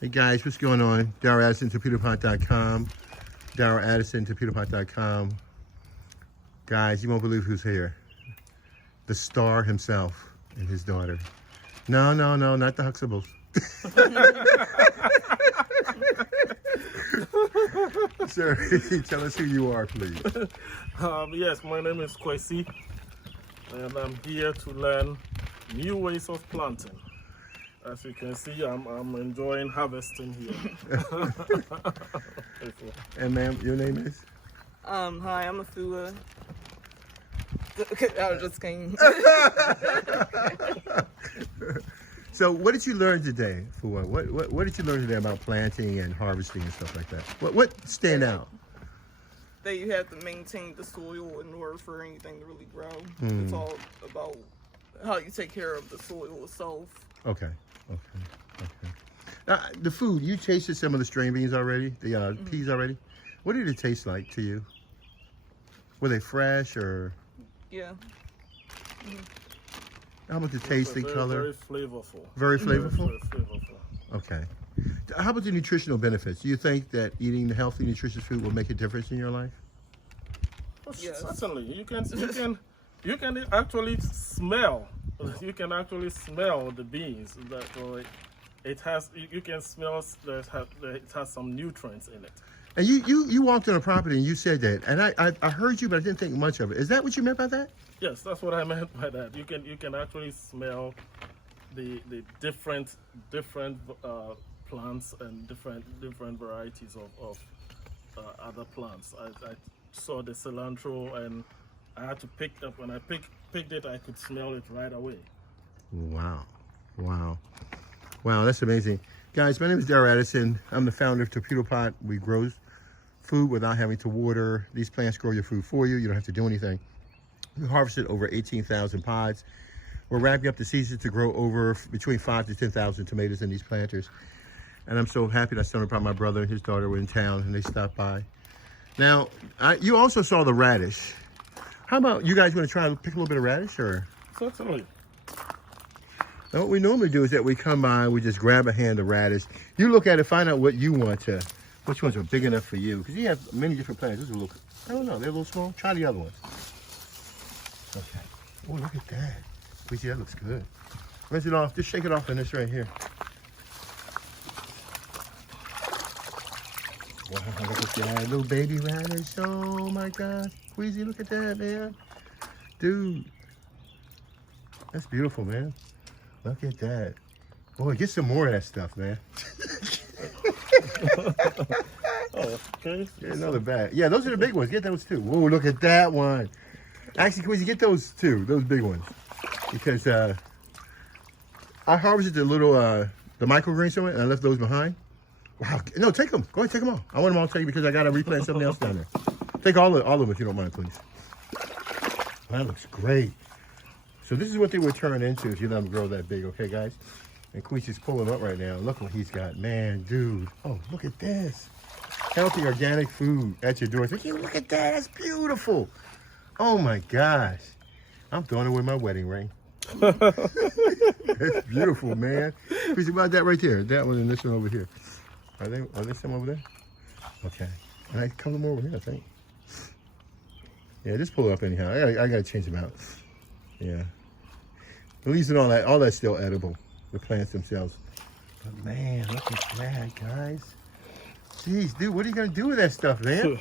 Hey guys, what's going on? Darral Addison, Torpedopot.com. Darral Addison, Torpedopot.com. Guys, you won't believe who's here. The star himself and his daughter. No, not the Huxtables. Sir, tell us who you are, please. Yes, my name is Kwesi, and I'm here to learn new ways of planting. As you can see, I'm enjoying harvesting here. And ma'am, your name is? Hi, I'm Afua. I was just kidding. So what did you learn today, Fua? What did you learn today about planting and harvesting and stuff like that? What stand out? That you have to maintain the soil in order for anything to really grow. It's all about how you take care of the soil itself. Okay. The food, you tasted some of the string beans already, the peas already. What did it taste like to you? Were they fresh or? Yeah. How about the taste and color? Very flavorful. Very flavorful? Very flavorful. Okay. How about the nutritional benefits? Do you think that eating healthy, nutritious food will make a difference in your life? Yes. Certainly, you can actually smell. You can actually smell the beans. It has. You can smell that it has some nutrients in it. And you walked on a property and you said that, and I heard you, but I didn't think much of it. Is that what you meant by that? Yes, that's what I meant by that. You can actually smell the different plants and different varieties of other plants. I saw the cilantro and I had to pick up. When I picked it, I could smell it right away. Wow, that's amazing. Guys, my name is Darral Addison. I'm the founder of Torpedopot. We grow food without having to water. These plants grow your food for you. You don't have to do anything. We harvested over 18,000 pods. We're wrapping up the season to grow over between 5,000 to 10,000 tomatoes in these planters. And I'm so happy that I stumbled upon my brother and his daughter were in town and they stopped by. Now, you also saw the radish. How about you guys want to try to pick a little bit of radish? Or? Certainly. Now, what we normally do is that we come by, we just grab a hand of radish. You look at it, find out what you want to, which ones are big enough for you. Because you have many different plants. This is a little, I don't know, they're a little small. Try the other ones. Okay. Oh, look at that. Wait, that looks good. Rinse it off. Just shake it off in this right here. Wow, look at that. Little baby radish. Oh my God. Queasy, look at that, man. Dude. That's beautiful, man. Look at that. Boy, get some more of that stuff, man. Oh, okay. Get another bag. Yeah, those are the big ones. Get those too. Whoa, look at that one. Actually, Queasy, get those too. Those big ones. Because I harvested the little, the microgreens from it, and I left those behind. Wow. No, take them. Go ahead, take them all. I want them all taken because I got to replant something else down there. Take all of them if you don't mind, please. That looks great. So this is what they would turn into if you let them grow that big, okay, guys? And Queesy's pulling up right now. Look what he's got. Man, dude. Oh, look at this. Healthy, organic food at your doorstep. Look at that. That's beautiful. Oh, my gosh. I'm throwing away my wedding ring. That's beautiful, man. Queasy, about that right there. That one and this one over here. Are they some over there? Okay. And I come more over here, I think. Yeah, just pull it up anyhow. I gotta change them out. Yeah. The leaves and all that's still edible. The plants themselves. But man, look at that, guys. Jeez, dude, what are you gonna do with that stuff, man?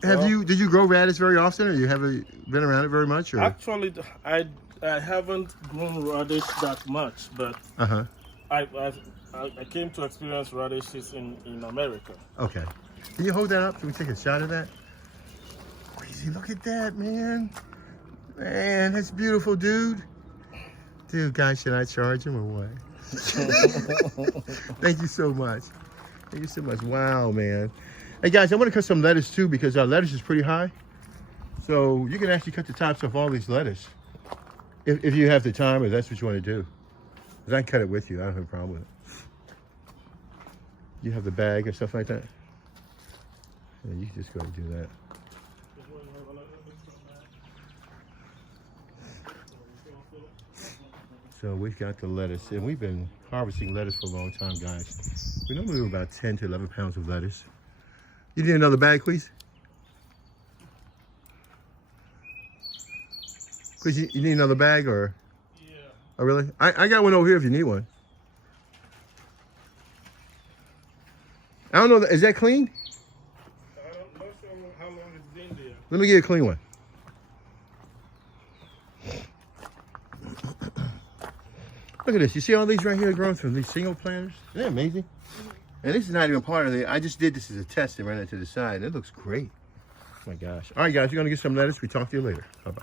Did you grow radish very often, or you haven't been around it very much? Or? Actually, I haven't grown radish that much, but I came to experience radishes in America. Okay. Can you hold that up? Can we take a shot of that? Crazy, look at that, man. Man, that's beautiful, dude. Dude, guys, should I charge him or what? Thank you so much. Thank you so much. Wow, man. Hey, guys, I'm going to cut some lettuce, too, because our lettuce is pretty high. So you can actually cut the tops off all these lettuce. If you have the time, or that's what you want to do. Because I can cut it with you. I don't have a problem with it. You have the bag and stuff like that? Yeah, you can just go and do that. So we've got the lettuce, and we've been harvesting lettuce for a long time, guys. We normally do about 10 to 11 pounds of lettuce. You need another bag, please? Please, you need another bag, or? Yeah. Oh, really? I got one over here if you need one. I don't know, is that clean? I'm not sure how long it's been there. Let me get a clean one. Look at this. You see all these right here growing from these single planters? Isn't that amazing? And this is not even part of it. I just did this as a test and ran it to the side. It looks great. Oh my gosh. All right, guys, you're going to get some lettuce. We talk to you later. Bye-bye.